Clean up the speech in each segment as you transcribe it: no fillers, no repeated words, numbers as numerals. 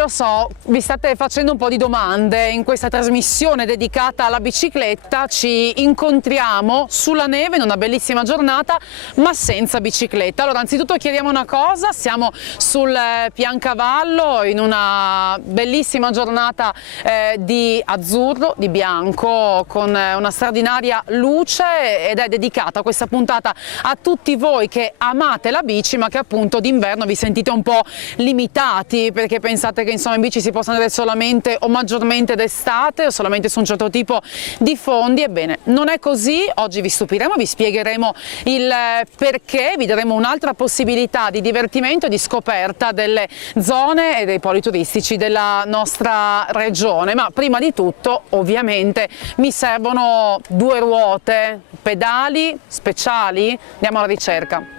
lo so, vi state facendo un po' di domande. In questa trasmissione dedicata alla bicicletta ci incontriamo sulla neve in una bellissima giornata, ma senza bicicletta. Allora, anzitutto chiariamo una cosa: siamo sul Piancavallo in una bellissima giornata di azzurro, di bianco, con una straordinaria luce, ed è dedicata questa puntata a tutti voi che amate la bici, ma che appunto d'inverno vi sentite un po' limitati perché pensate che insomma in bici si possa andare solamente o maggiormente d'estate o solamente su un certo tipo di fondi. Ebbene, non è così. Oggi vi stupiremo, vi spiegheremo il perché, vi daremo un'altra possibilità di divertimento e di scoperta delle zone e dei poli turistici della nostra regione. Ma prima di tutto ovviamente mi servono due ruote, pedali speciali. Andiamo alla ricerca.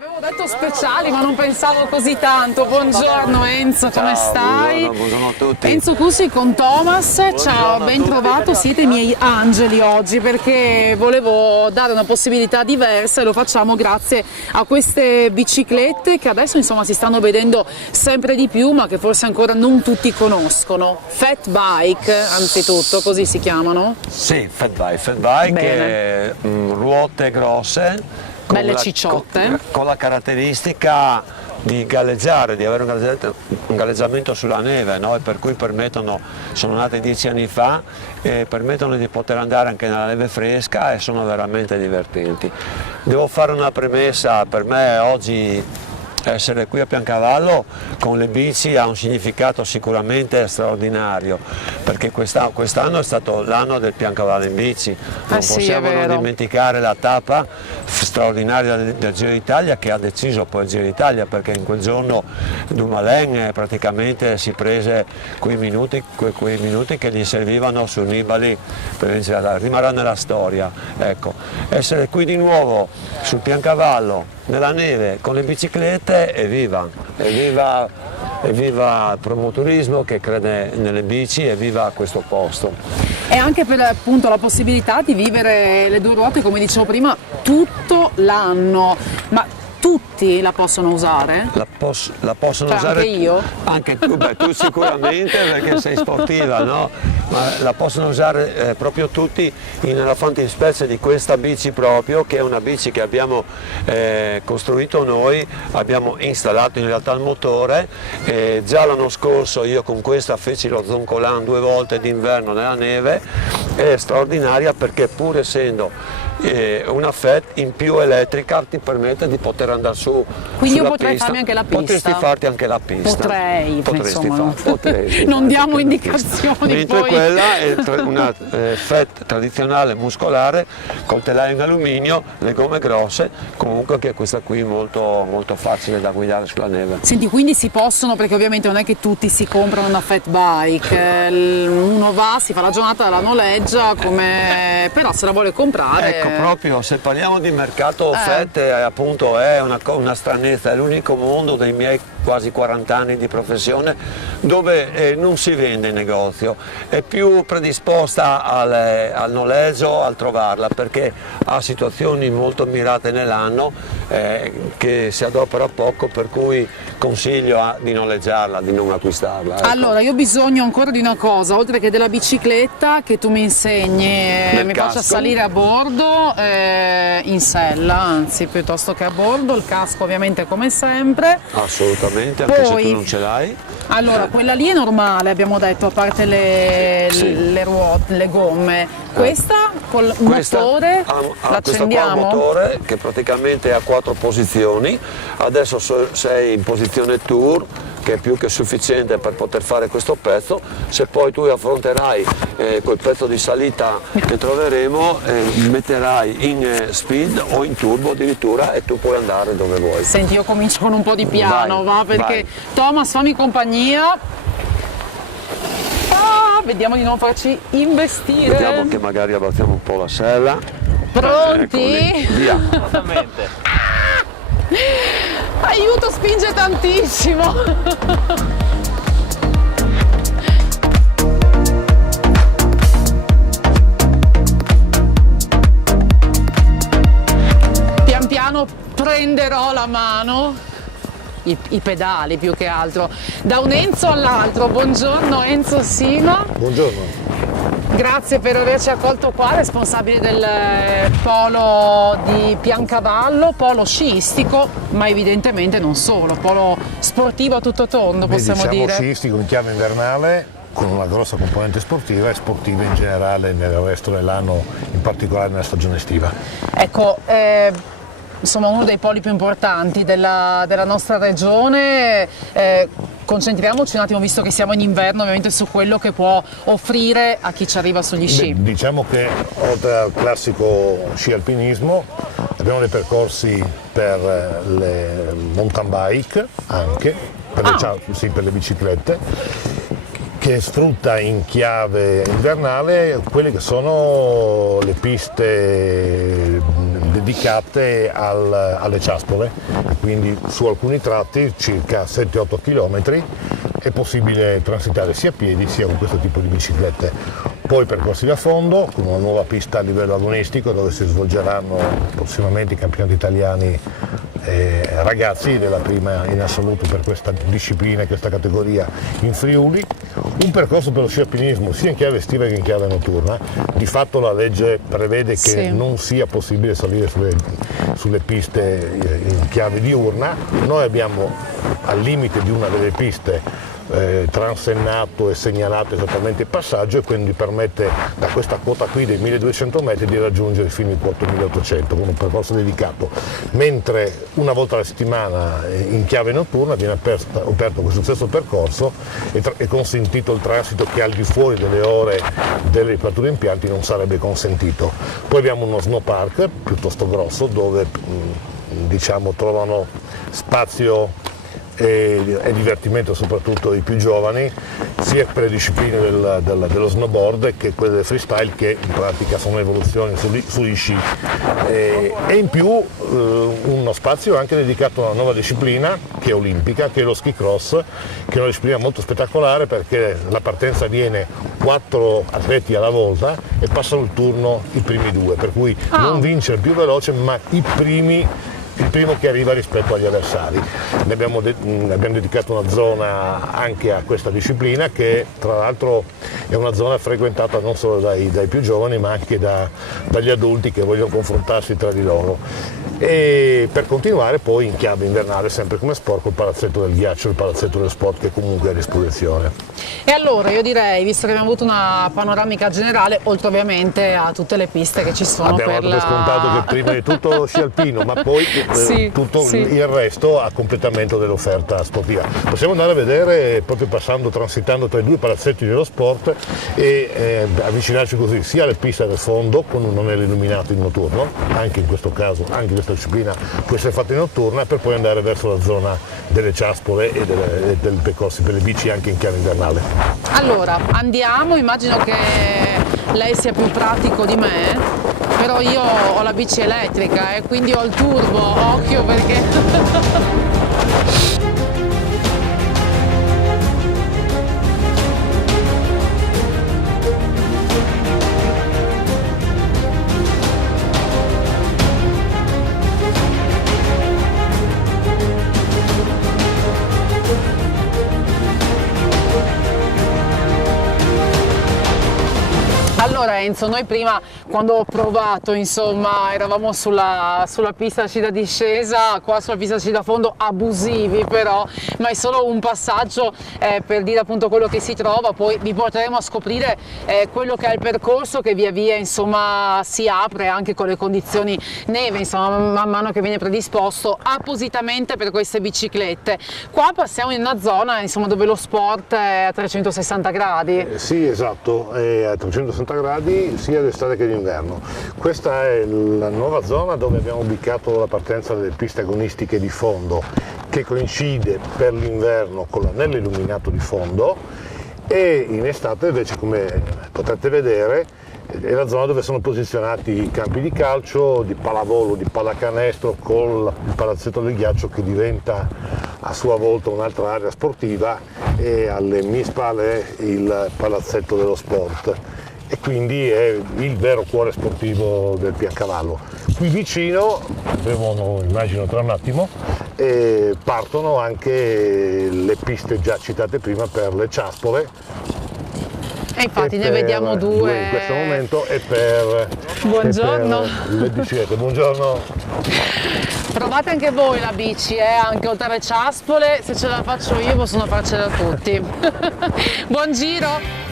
Avevo detto speciali, ma non pensavo così tanto. Buongiorno Enzo, come stai? Buongiorno a tutti. Enzo Cusi con Thomas, ciao, ben trovato. Siete i miei angeli oggi perché volevo dare una possibilità diversa e lo facciamo grazie a queste biciclette che adesso insomma si stanno vedendo sempre di più, ma che forse ancora non tutti conoscono. Fat bike, anzitutto, così si chiamano? Sì, fat bike, ruote grosse. Belle cicciotte. Con la caratteristica di galleggiare, di avere un galleggiamento sulla neve, no? E per cui permettono, sono nate 10 anni fa, e permettono di poter andare anche nella neve fresca e sono veramente divertenti. Devo fare una premessa: per me oggi essere qui a Piancavallo con le bici ha un significato sicuramente straordinario, perché quest'anno è stato l'anno del Piancavallo in bici. Non possiamo non dimenticare la tappa straordinaria del Giro d'Italia, che ha deciso poi il Giro d'Italia, perché in quel giorno Dumoulin praticamente si prese quei minuti che gli servivano su Nibali per vincere. Rimarrà nella storia. Ecco, essere qui di nuovo sul Piancavallo nella neve con le biciclette, evviva il promotorismo che crede nelle bici, evviva questo posto. E anche per appunto la possibilità di vivere le due ruote, come dicevo prima, tutto l'anno. Ma tutti la possono usare? La possono usare anche io? Anche tu, tu sicuramente perché sei sportiva, no? Ma la possono usare proprio tutti nella fattispecie di questa bici proprio, che è una bici che abbiamo costruito noi, abbiamo installato in realtà il motore. Già l'anno scorso io con questa feci lo zoncolan 2 volte d'inverno nella neve. È straordinaria perché, pur essendo una FET in più elettrica, ti permette di poter andare su. Quindi io potrei farmi anche la pista? Potresti farti anche la pista. Potresti non diamo indicazioni. Mentre poi. quella è una FET tradizionale muscolare col telaio in alluminio, le gomme grosse, comunque che è questa qui molto, molto facile da guidare sulla neve. Senti, quindi si possono, perché ovviamente non è che tutti si comprano una fat bike, uno va, si fa la giornata, la noleggia, però se la vuole comprare. Ecco, proprio se parliamo di mercato fat, appunto è una stranezza, è l'unico mondo dei miei quasi 40 anni di professione dove non si vende in negozio, è più predisposta al noleggio, al trovarla, perché ha situazioni molto mirate nell'anno che si adopera poco, per cui consiglio di noleggiarla, di non acquistarla. Ecco. Allora, io ho bisogno ancora di una cosa, oltre che della bicicletta, che tu mi insegni, mi faccia salire a bordo in sella, anzi piuttosto che a bordo, il casco ovviamente come sempre. Assolutamente, anche se tu non ce l'hai. Allora, quella lì è normale, abbiamo detto, a parte le ruote, le gomme. Questa col motore l'accendiamo? Questo qua motore che praticamente ha 4 posizioni, adesso sei in posizione tour, che è più che sufficiente per poter fare questo pezzo. Se poi tu affronterai quel pezzo di salita che troveremo, metterai in speed o in turbo addirittura, e tu puoi andare dove vuoi. Senti, io comincio con un po' di piano, perché vai. Thomas, fammi compagnia. Vediamo di non farci investire. Vediamo che magari abbattiamo un po' la sella. Pronti? Via. Esattamente. Aiuto, spinge tantissimo. mano, i pedali più che altro. Da un Enzo all'altro, buongiorno Enzo Sima. Buongiorno. Grazie per averci accolto qua, responsabile del polo di Piancavallo, polo sciistico, ma evidentemente non solo, polo sportivo a tutto tondo, possiamo diciamo dire. Sciistico in chiave invernale, con una grossa componente sportiva e sportiva in generale nel resto dell'anno, in particolare nella stagione estiva. Ecco, insomma uno dei poli più importanti della nostra regione. Concentriamoci un attimo, visto che siamo in inverno, ovviamente su quello che può offrire a chi ci arriva sugli sci. Diciamo che oltre al classico sci alpinismo abbiamo dei percorsi per le mountain bike anche, per le biciclette, che sfrutta in chiave invernale quelle che sono le piste dedicate alle ciaspole, quindi su alcuni tratti, circa 7-8 km, è possibile transitare sia a piedi sia con questo tipo di biciclette. Poi percorsi da fondo, con una nuova pista a livello agonistico dove si svolgeranno prossimamente i campionati italiani ragazzi, della prima in assoluto per questa disciplina e questa categoria in Friuli. Un percorso per lo sci alpinismo sia in chiave estiva che in chiave notturna. Di fatto la legge prevede che non sia possibile salire sulle piste in chiave diurna. Noi abbiamo al limite di una delle piste transennato e segnalato esattamente il passaggio, e quindi permette da questa quota qui dei 1200 metri di raggiungere fino ai 4800 con un percorso dedicato, mentre una volta alla settimana in chiave notturna viene aperto questo stesso percorso e è consentito il transito che al di fuori delle ore delle riaperture impianti non sarebbe consentito. Poi abbiamo uno snow park piuttosto grosso dove diciamo trovano spazio e divertimento soprattutto i più giovani, sia per le discipline dello snowboard che quelle del freestyle, che in pratica sono evoluzioni sugli sci, e in più uno spazio anche dedicato a una nuova disciplina che è olimpica, che è lo ski cross, che è una disciplina molto spettacolare perché la partenza avviene 4 atleti alla volta e passano il turno i primi 2, per cui non vince il più veloce ma il primo che arriva rispetto agli avversari. Ne abbiamo dedicato una zona anche a questa disciplina, che tra l'altro è una zona frequentata non solo dai più giovani ma anche dagli adulti che vogliono confrontarsi tra di loro. E per continuare poi in chiave invernale, sempre come sport, col palazzetto del ghiaccio, il palazzetto dello sport, che comunque è a disposizione. E allora io direi, visto che abbiamo avuto una panoramica generale, oltre ovviamente a tutte le piste che ci sono, abbiamo dato per scontato che prima di tutto lo sci alpino, ma poi tutto il resto a completamento dell'offerta sportiva. Possiamo andare a vedere, proprio transitando tra i 2 palazzetti dello sport, e avvicinarci così sia alle piste del fondo con un anello illuminato in notturno, anche in questo caso, anche questa disciplina può essere fatta in notturna, per poi andare verso la zona delle ciaspole e del percorsi per le bici anche in chiave invernale. Allora andiamo, immagino che lei sia più pratico di me, però io ho la bici elettrica e quindi ho il turbo, occhio perché Allora Enzo, noi prima quando ho provato, insomma, eravamo sulla pista sci da discesa, qua sulla pista sci da fondo, abusivi però, ma è solo un passaggio per dire appunto quello che si trova, poi vi porteremo a scoprire quello che è il percorso che via via, insomma, si apre anche con le condizioni neve, insomma, man mano che viene predisposto appositamente per queste biciclette. Qua passiamo in una zona, insomma, dove lo sport è a 360 gradi. Sì, esatto, è a 360 gradi sia d'estate che d'inverno. Questa è la nuova zona dove abbiamo ubicato la partenza delle piste agonistiche di fondo, che coincide per l'inverno con l'anello illuminato di fondo, e in estate invece, come potrete vedere, è la zona dove sono posizionati i campi di calcio, di pallavolo, di pallacanestro, con il palazzetto del ghiaccio che diventa a sua volta un'altra area sportiva, e alle mie spalle il palazzetto dello sport. e quindi è il vero cuore sportivo del Piancavallo. Qui vicino, immagino tra un attimo, partono anche le piste già citate prima per le ciaspole. E infatti ne vediamo due in questo momento e per, buongiorno. E per le biciclette. Buongiorno. Provate anche voi la bici, anche oltre alle ciaspole, se ce la faccio io possono farcela tutti. Buon giro!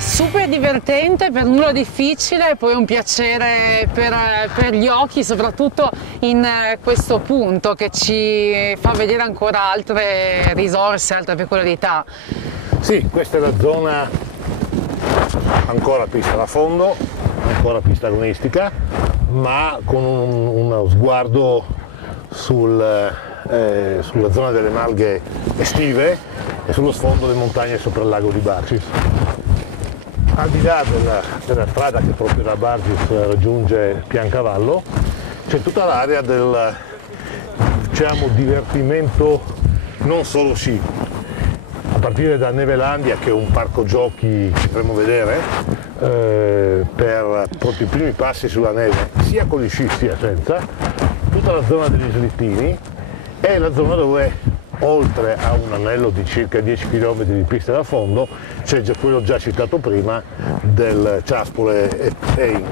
Super divertente, per nulla difficile, poi un piacere per gli occhi, soprattutto in questo punto che ci fa vedere ancora altre risorse, altre peculiarità. Sì, questa è la zona ancora pista da fondo, ancora pista agonistica, ma con uno sguardo sulla zona delle malghe estive e sullo sfondo delle montagne sopra il lago di Barcis. Al di là della strada che proprio da Barcis raggiunge Piancavallo, c'è tutta l'area del, diciamo, divertimento non solo sci, a partire da Nevelandia, che è un parco giochi che potremmo vedere per proprio i primi passi sulla neve, sia con gli sci sia senza, tutta la zona degli slittini è la zona dove, oltre a un anello di circa 10 km di pista da fondo, c'è già quello già citato prima del ciaspole e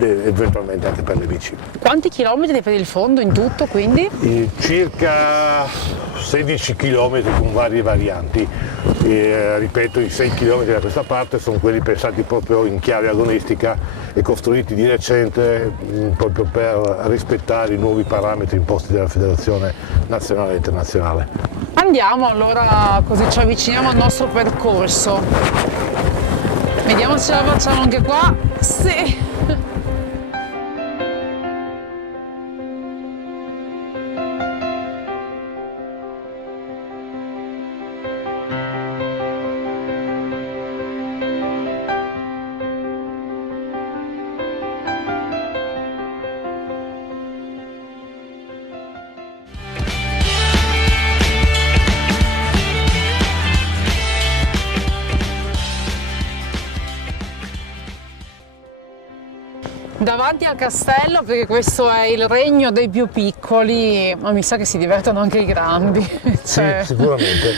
eventualmente anche per le bici. Quanti chilometri per il fondo in tutto quindi? Circa 16 km con varie varianti. Ripeto, i 6 km da questa parte sono quelli pensati proprio in chiave agonistica e costruiti di recente proprio per rispettare i nuovi parametri imposti dalla Federazione Nazionale e Internazionale. Andiamo allora, così ci avviciniamo al nostro percorso. Vediamo se ce la facciamo anche qua. Sì. Davanti al castello, perché questo è il regno dei più piccoli, ma mi sa che si divertono anche i grandi. Sì, sicuramente.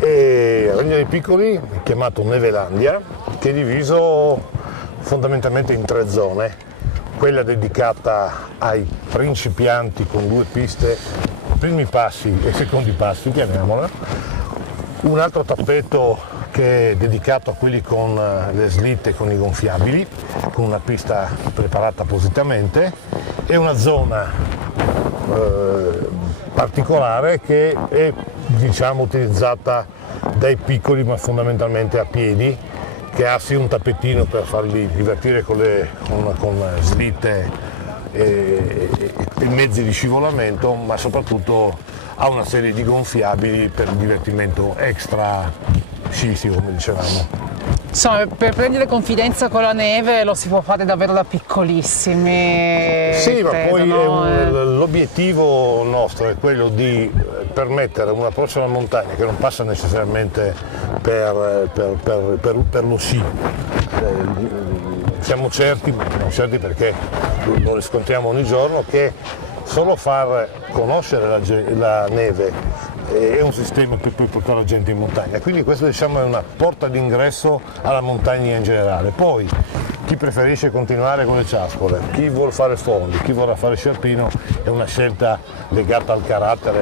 E il regno dei piccoli, chiamato Nevelandia, che è diviso fondamentalmente in 3 zone. Quella dedicata ai principianti con 2 piste, primi passi e secondi passi, chiamiamola. Un altro tappeto che è dedicato a quelli con le slitte e con i gonfiabili, con una pista preparata appositamente, e una zona particolare che è, diciamo, utilizzata dai piccoli ma fondamentalmente a piedi, che ha sì un tappetino per farli divertire con slitte e mezzi di scivolamento, ma soprattutto ha una serie di gonfiabili per il divertimento extra sciistico, come dicevamo. Insomma, per prendere confidenza con la neve lo si può fare davvero da piccolissimi. Sì, credo, ma poi no? L'obiettivo nostro è quello di permettere un approccio alla montagna che non passa necessariamente per lo sci. Siamo certi perché lo riscontriamo ogni giorno, che solo far conoscere la neve è un sistema per poi portare la gente in montagna, quindi questo, diciamo, è una porta d'ingresso alla montagna in generale. Poi chi preferisce continuare con le ciaspole, chi vuole fare fondi, chi vorrà fare sci alpino, è una scelta legata al carattere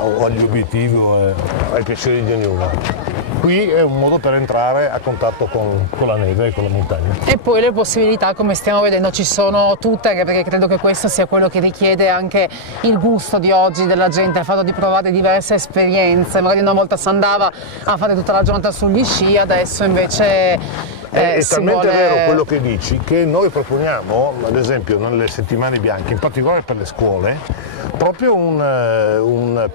o agli obiettivi o ai piaceri di ognuno. Qui è un modo per entrare a contatto con la neve e con la montagna. E poi le possibilità, come stiamo vedendo, ci sono tutte, perché credo che questo sia quello che richiede anche il gusto di oggi della gente, il fatto di provare diverse esperienze. Magari una volta si andava a fare tutta la giornata sugli sci, adesso invece È si talmente vuole... vero quello che dici che noi proponiamo, ad esempio nelle settimane bianche, in particolare per le scuole, proprio un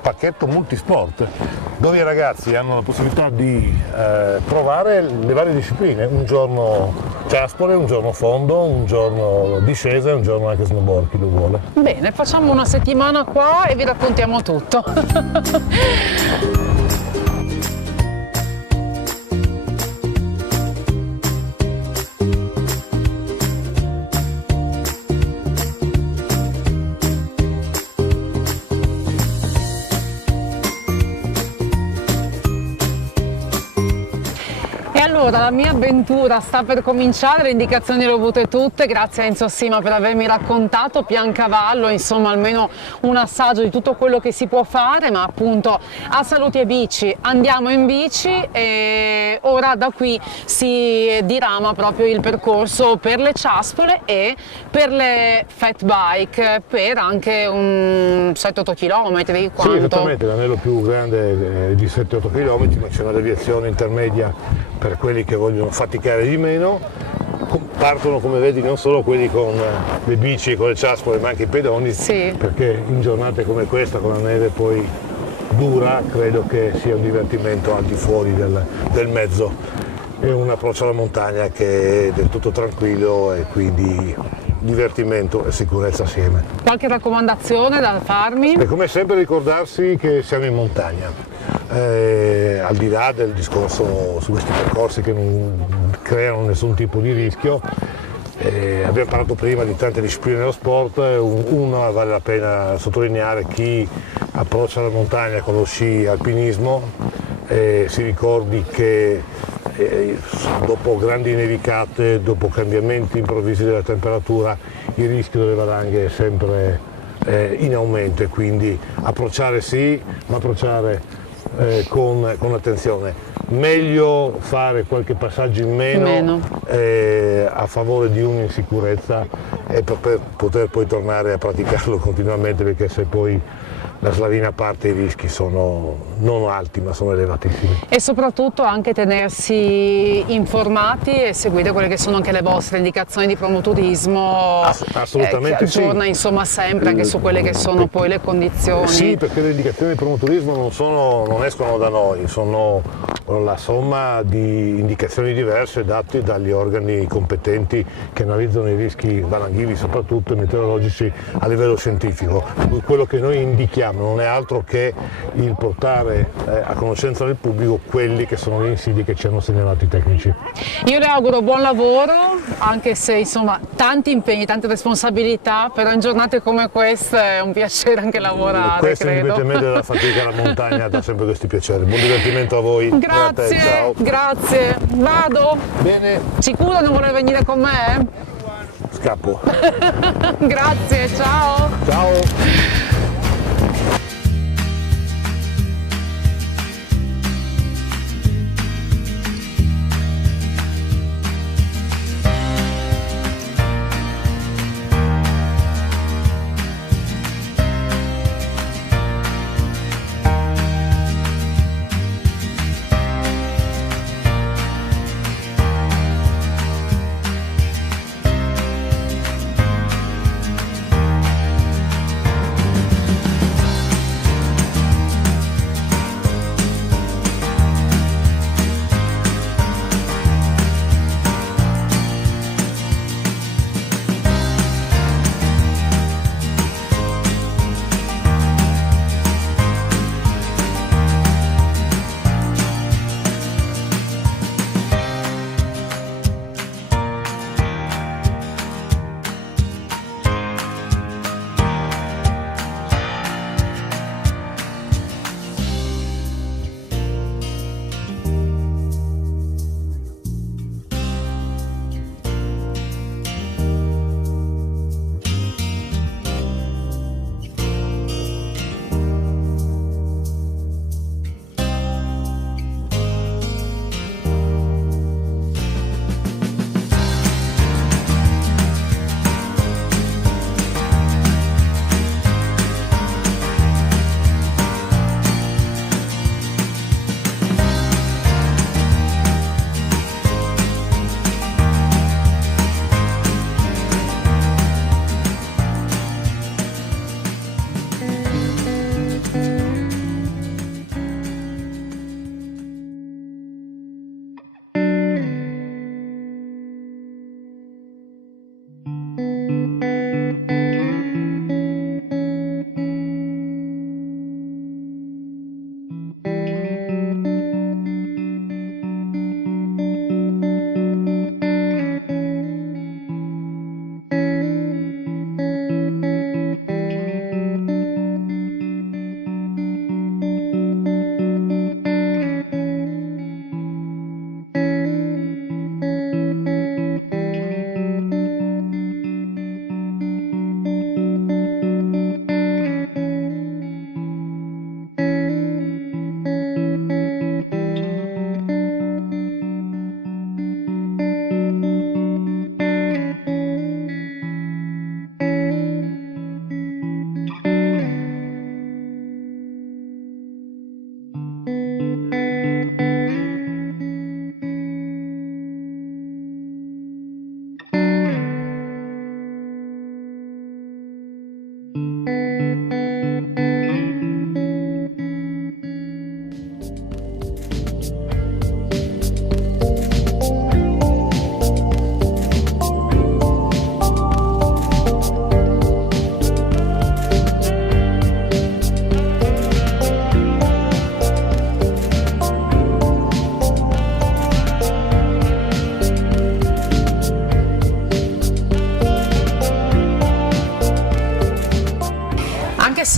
pacchetto multisport dove i ragazzi hanno la possibilità di provare le varie discipline, un giorno ciaspole, un giorno fondo, un giorno discesa e un giorno anche snowboard, chi lo vuole. Bene, facciamo una settimana qua e vi raccontiamo tutto. Allora, la mia avventura sta per cominciare, le indicazioni le ho avute tutte, grazie a Enzo Sima per avermi raccontato, pian cavallo, insomma almeno un assaggio di tutto quello che si può fare, ma appunto a Salute e Bici andiamo in bici e ora da qui si dirama proprio il percorso per le ciaspole e per le fat bike, per anche un 7-8 km, quanto? Sì, esattamente, l'anello più grande è di 7-8 km, ma c'è una deviazione intermedia per quelli che vogliono faticare di meno. Partono, come vedi, non solo quelli con le bici e con le ciaspole, ma anche i pedoni, sì, perché in giornate come questa, con la neve poi dura, credo che sia un divertimento al di fuori del mezzo. È un approccio alla montagna che è del tutto tranquillo e quindi divertimento e sicurezza assieme. Qualche raccomandazione da farmi? E come sempre ricordarsi che siamo in montagna. Al di là del discorso su questi percorsi che non creano nessun tipo di rischio, abbiamo parlato prima di tante discipline dello sport, una vale la pena sottolineare: chi approccia la montagna con lo sci alpinismo si ricordi che dopo grandi nevicate, dopo cambiamenti improvvisi della temperatura, il rischio delle valanghe è sempre in aumento, e quindi approcciare sì, ma approcciare con attenzione. Meglio fare qualche passaggio in meno. A favore di un'insicurezza e per poter poi tornare a praticarlo continuamente, perché se poi la slavina parte i rischi sono non alti ma sono elevatissimi. E soprattutto anche tenersi informati e seguire quelle che sono anche le vostre indicazioni di promoturismo, assolutamente che aggiorna sì. Insomma sempre anche su quelle che sono poi le condizioni. Sì, perché le indicazioni di promoturismo non escono da noi, sono la somma di indicazioni diverse date dagli organi competenti che analizzano i rischi valanghivi, soprattutto meteorologici, a livello scientifico. Quello che noi indichiamo non è altro che il portare a conoscenza del pubblico quelli che sono gli insidie che ci hanno segnalato i tecnici. Io le auguro buon lavoro, anche se insomma tanti impegni, tante responsabilità, però in giornate come queste è un piacere anche lavorare. Questo credo. indipendentemente dalla fatica alla montagna dà sempre questi piaceri. Buon divertimento a voi. Grazie, ciao. grazie. Vado? Bene. Sicuro non vuole venire con me? Scappo. Grazie, ciao. Ciao.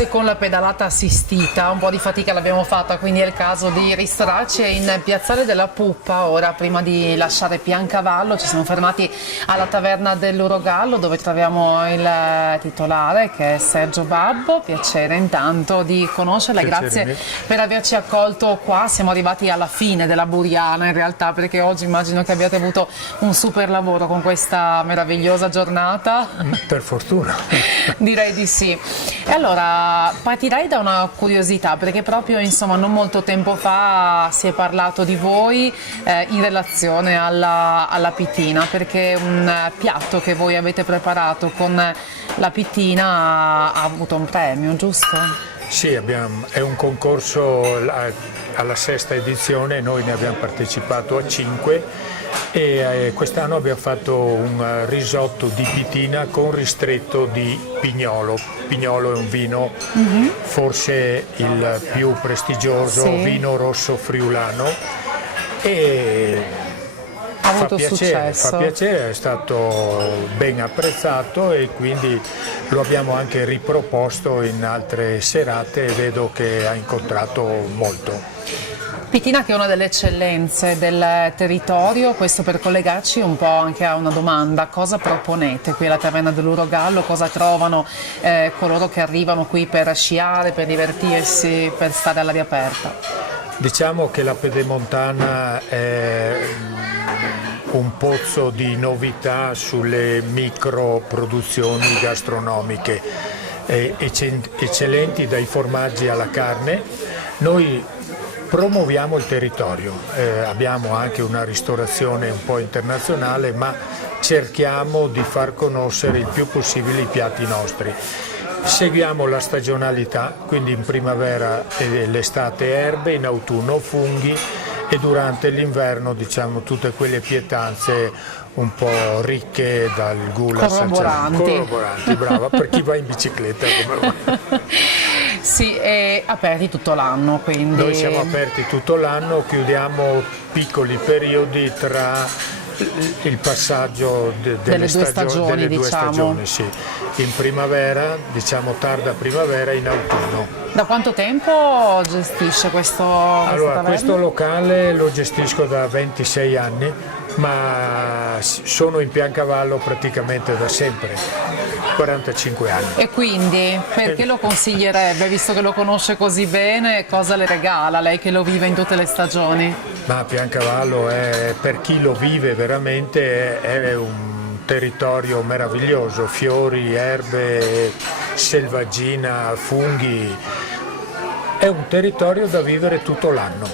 forse con la pedalata assistita un po' di fatica l'abbiamo fatta, quindi è il caso di ristorarci in Piazzale della Puppa. Ora, prima di lasciare Piancavallo, ci siamo fermati alla taverna dell'Urogallo, dove troviamo il titolare, che è Sergio Babbo. Piacere intanto di conoscerla, grazie per averci accolto qua. Siamo arrivati alla fine della Buriana in realtà, perché oggi immagino che abbiate avuto un super lavoro con questa meravigliosa giornata. Per fortuna. Direi di sì. E allora partirei da una curiosità, perché proprio insomma non molto tempo fa si è parlato di voi in relazione alla pittina, perché un piatto che voi avete preparato con la pittina ha avuto un premio, giusto? Sì, è un concorso alla 6ª edizione, noi ne abbiamo partecipato a 5 e quest'anno abbiamo fatto un risotto di pittina con ristretto di pignolo. Pignolo è un vino forse il più prestigioso, sì, vino rosso friulano, e ha avuto successo. Fa piacere, è stato ben apprezzato e quindi lo abbiamo anche riproposto in altre serate e vedo che ha incontrato molto. Pittina che è una delle eccellenze del territorio, questo per collegarci un po' anche a una domanda: cosa proponete qui alla taverna dell'Urogallo? Cosa trovano coloro che arrivano qui per sciare, per divertirsi, per stare all'aria aperta? Diciamo che la Pedemontana è un pozzo di novità sulle micro produzioni gastronomiche, eccellenti dai formaggi alla carne. Noi promuoviamo il territorio, abbiamo anche una ristorazione un po' internazionale, ma cerchiamo di far conoscere il più possibile i piatti nostri. Seguiamo la stagionalità, quindi in primavera e l'estate erbe, in autunno funghi e durante l'inverno diciamo tutte quelle pietanze un po' ricche dal gulas. Corroboranti, brava, per chi va in bicicletta come me. Sì, è aperti tutto l'anno, quindi... Noi siamo aperti tutto l'anno, chiudiamo piccoli periodi tra il passaggio delle due stagioni, sì. In primavera, diciamo tarda primavera, in autunno. Da quanto tempo gestisce questo locale lo gestisco da 26 anni, ma sono in Piancavallo praticamente da sempre, 45 anni. E quindi perché lo consiglierebbe, visto che lo conosce così bene? Cosa le regala, lei che lo vive in tutte le stagioni? Ma Piancavallo è, per chi lo vive veramente, è un territorio meraviglioso, fiori, erbe, selvaggina, funghi. È un territorio da vivere tutto l'anno,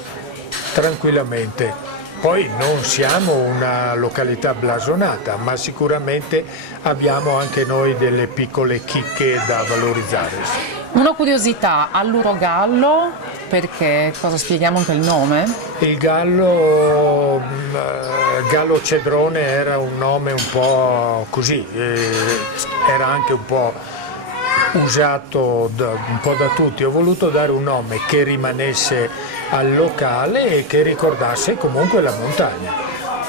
tranquillamente. Poi non siamo una località blasonata, ma sicuramente abbiamo anche noi delle piccole chicche da valorizzare. Una curiosità, all'Urogallo, perché cosa spieghiamo anche il nome? Il gallo cedrone era un nome un po' così, era anche un po' usato un po' da tutti. Ho voluto dare un nome che rimanesse al locale e che ricordasse comunque la montagna.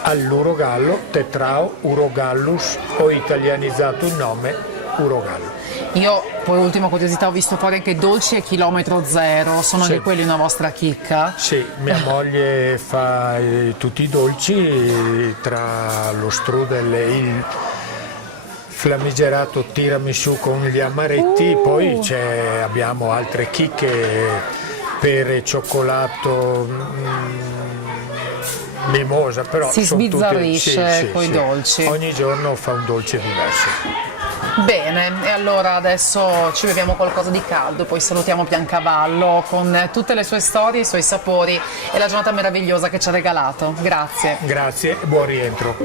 All'Urogallo, Tetrao Urogallus, ho italianizzato il nome Urogallo. Io, poi ultima curiosità, ho visto fuori anche dolci a chilometro zero, sono anche quelli una vostra chicca? Sì, mia moglie fa tutti i dolci, tra lo strudel e il famigerato tiramisù con gli amaretti, poi abbiamo altre chicche, pere, cioccolato, mimosa, però si sono sbizzarrisce coi dolci. Ogni giorno fa un dolce diverso. Bene, e allora adesso ci beviamo qualcosa di caldo, poi salutiamo Piancavallo con tutte le sue storie, i suoi sapori e la giornata meravigliosa che ci ha regalato. Grazie. Grazie e buon rientro.